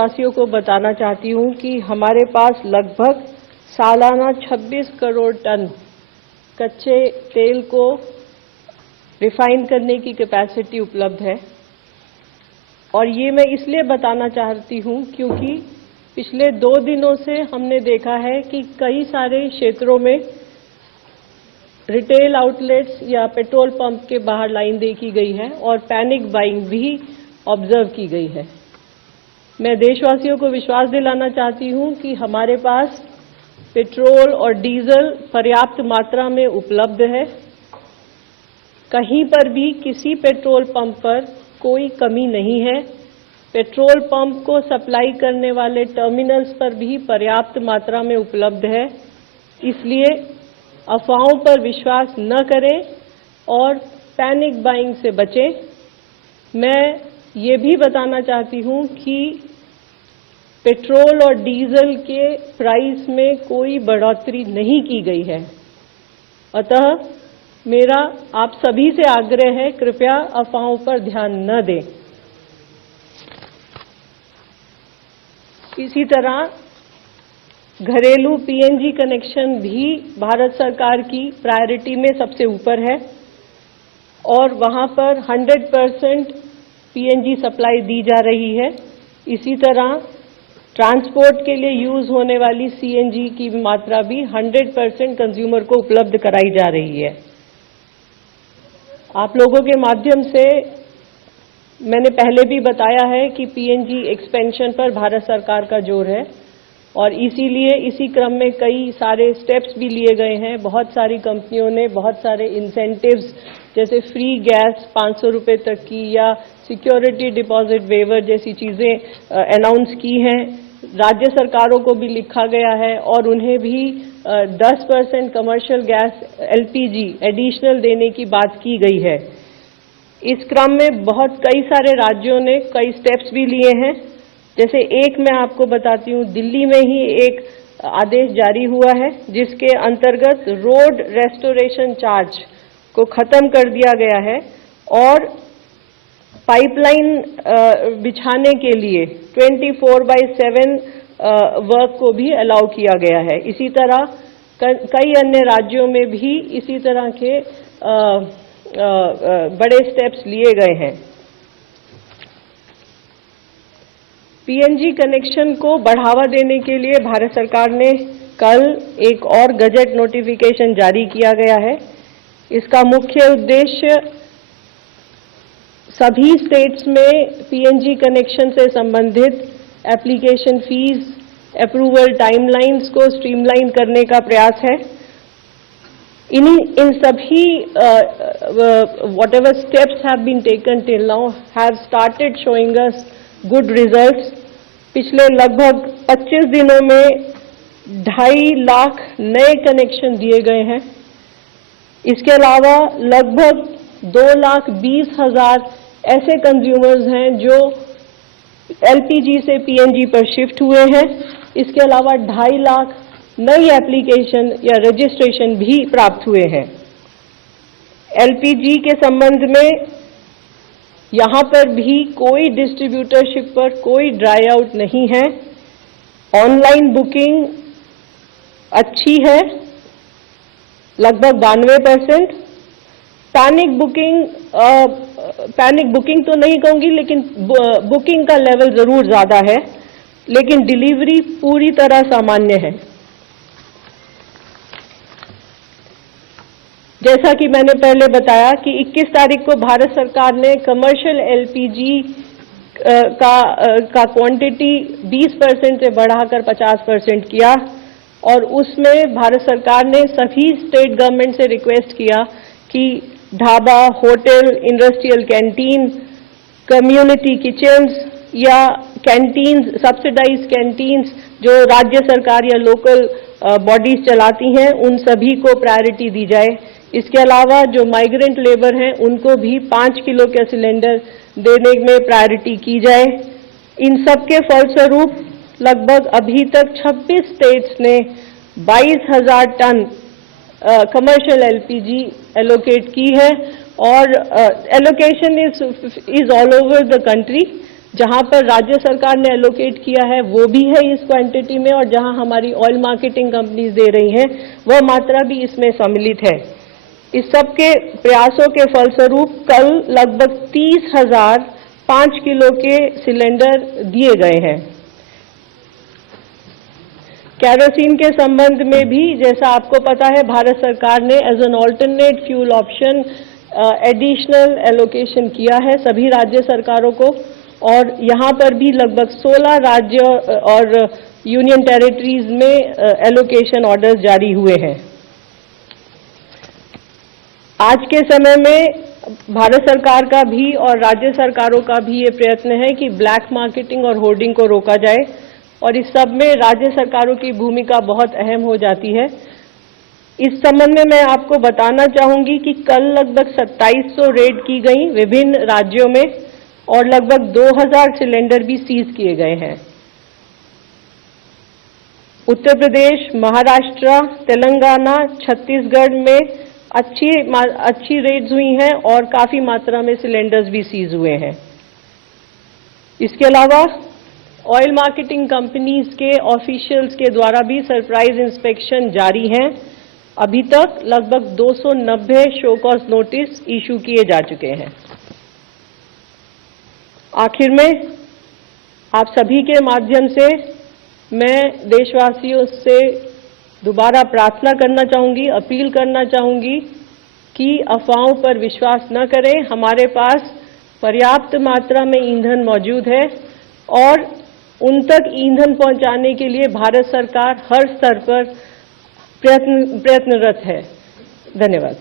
वासियों को बताना चाहती हूं कि हमारे पास लगभग सालाना 26 करोड़ टन कच्चे तेल को रिफाइन करने की कैपेसिटी उपलब्ध है। और ये मैं इसलिए बताना चाहती हूं क्योंकि पिछले 2 दिनों से हमने देखा है कि कई सारे क्षेत्रों में रिटेल आउटलेट्स या पेट्रोल पंप के बाहर लाइन देखी गई है और पैनिक बाइंग भी ऑब्जर्व की गई है। मैं देशवासियों को विश्वास दिलाना चाहती हूं कि हमारे पास पेट्रोल और डीजल पर्याप्त मात्रा में उपलब्ध है। कहीं पर भी किसी पेट्रोल पंप पर कोई कमी नहीं है। पेट्रोल पंप को सप्लाई करने वाले टर्मिनल्स पर भी पर्याप्त मात्रा में उपलब्ध है। इसलिए अफवाहों पर विश्वास न करें और पैनिक बाइंग से बचें। मैं ये भी बताना चाहती हूं कि पेट्रोल और डीजल के प्राइस में कोई बढ़ोतरी नहीं की गई है। अतः मेरा आप सभी से आग्रह है, कृपया अफवाहों पर ध्यान न दें। इसी तरह घरेलू पीएनजी कनेक्शन भी भारत सरकार की प्रायोरिटी में सबसे ऊपर है और वहां पर 100% पीएनजी सप्लाई दी जा रही है। इसी तरह ट्रांसपोर्ट के लिए यूज होने वाली सीएनजी की मात्रा भी 100% कंज्यूमर को उपलब्ध कराई जा रही है। आप लोगों के माध्यम से मैंने पहले भी बताया है कि पीएनजी एक्सपेंशन पर भारत सरकार का जोर है और इसीलिए इसी क्रम में कई सारे स्टेप्स भी लिए गए हैं। बहुत सारी कंपनियों ने बहुत सारे इंसेंटिव्स जैसे फ्री गैस 500 रुपये तक की या सिक्योरिटी डिपॉजिट वेवर जैसी चीजें अनाउंस की हैं। राज्य सरकारों को भी लिखा गया है और उन्हें भी 10% कमर्शियल गैस एलपीजी एडिशनल देने की बात की गई है। इस क्रम में कई सारे राज्यों ने कई स्टेप्स भी लिए हैं। जैसे एक मैं आपको बताती हूँ, दिल्ली में ही एक आदेश जारी हुआ है जिसके अंतर्गत रोड रेस्टोरेशन चार्ज को खत्म कर दिया गया है और पाइपलाइन बिछाने के लिए 24/7 वर्क को भी अलाउ किया गया है। इसी तरह कई अन्य राज्यों में भी इसी तरह के बड़े स्टेप्स लिए गए हैं। पीएनजी कनेक्शन को बढ़ावा देने के लिए भारत सरकार ने कल एक और गजट नोटिफिकेशन जारी किया गया है। इसका मुख्य उद्देश्य सभी स्टेट्स में पीएनजी कनेक्शन से संबंधित एप्लीकेशन फीस, अप्रूवल टाइमलाइंस को स्ट्रीमलाइन करने का प्रयास है। इन सभी whatever steps have been taken till now have started showing us good results। पिछले लगभग 25 दिनों में 2.5 लाख नए कनेक्शन दिए गए हैं। इसके अलावा लगभग 2,20,000 ऐसे कंज्यूमर्स हैं जो एलपीजी से पीएनजी पर शिफ्ट हुए हैं। इसके अलावा 2.5 लाख नई एप्लीकेशन या रजिस्ट्रेशन भी प्राप्त हुए हैं। एलपीजी के संबंध में यहां पर भी कोई डिस्ट्रीब्यूटरशिप पर कोई ड्राई आउट नहीं है। ऑनलाइन बुकिंग अच्छी है, लगभग 92%। पैनिक बुकिंग तो नहीं कहूंगी, लेकिन बुकिंग का लेवल जरूर ज्यादा है, लेकिन डिलीवरी पूरी तरह सामान्य है। जैसा कि मैंने पहले बताया कि 21 तारीख को भारत सरकार ने कमर्शियल एलपीजी का क्वांटिटी 20% से बढ़ाकर 50% किया और उसमें भारत सरकार ने सभी स्टेट गवर्नमेंट से रिक्वेस्ट किया कि dhaba, hotel, industrial canteen, community kitchens या कैंटीन्स, सब्सिडाइज कैंटीन्स जो राज्य सरकार या लोकल बॉडीज चलाती हैं, उन सभी को प्रायोरिटी दी जाए। इसके अलावा जो माइग्रेंट लेबर हैं उनको भी 5 किलो के सिलेंडर देने में प्रायोरिटी की जाए। इन सब के फलस्वरूप लगभग अभी तक 26 स्टेट्स ने 22,000 टन कमर्शियल एलपीजी एलोकेट की है और allocation is all over the country. जहां पर राज्य सरकार ने एलोकेट किया है वो भी है इस क्वांटिटी में, और जहां हमारी ऑयल मार्केटिंग कंपनीज दे रही हैं वह मात्रा भी इसमें सम्मिलित है। इस सब के प्रयासों के फलस्वरूप कल लगभग 30,000 5 किलो के सिलेंडर दिए गए हैं। केरोसिन के संबंध में भी जैसा आपको पता है, भारत सरकार ने as an alternate fuel option additional allocation किया है सभी राज्य सरकारों को, और यहां पर भी लगभग 16 राज्य और यूनियन टेरिटरीज में एलोकेशन ऑर्डर्स जारी हुए हैं। आज के समय में भारत सरकार का भी और राज्य सरकारों का भी ये प्रयत्न है कि ब्लैक मार्केटिंग और होर्डिंग को रोका जाए, और इस सब में राज्य सरकारों की भूमिका बहुत अहम हो जाती है। इस संबंध में मैं आपको बताना चाहूंगी कि कल लगभग 2700 रेड की गई विभिन्न राज्यों में, और लगभग 2000 सिलेंडर भी सीज किए गए हैं। उत्तर प्रदेश, महाराष्ट्र, तेलंगाना, छत्तीसगढ़ में अच्छी रेड्स हुई हैं और काफी मात्रा में सिलेंडर्स भी सीज हुए हैं। इसके अलावा ऑयल मार्केटिंग कंपनीज के ऑफिशियल्स के द्वारा भी सरप्राइज इंस्पेक्शन जारी हैं। अभी तक लगभग 290 शो कॉज नोटिस इशू किए जा चुके हैं। आखिर में आप सभी के माध्यम से मैं देशवासियों से दोबारा प्रार्थना करना चाहूंगी, अपील करना चाहूंगी कि अफवाहों पर विश्वास न करें। हमारे पास पर्याप्त मात्रा में ईंधन मौजूद है और उन तक ईंधन पहुंचाने के लिए भारत सरकार हर स्तर पर प्रयत्नरत है। धन्यवाद।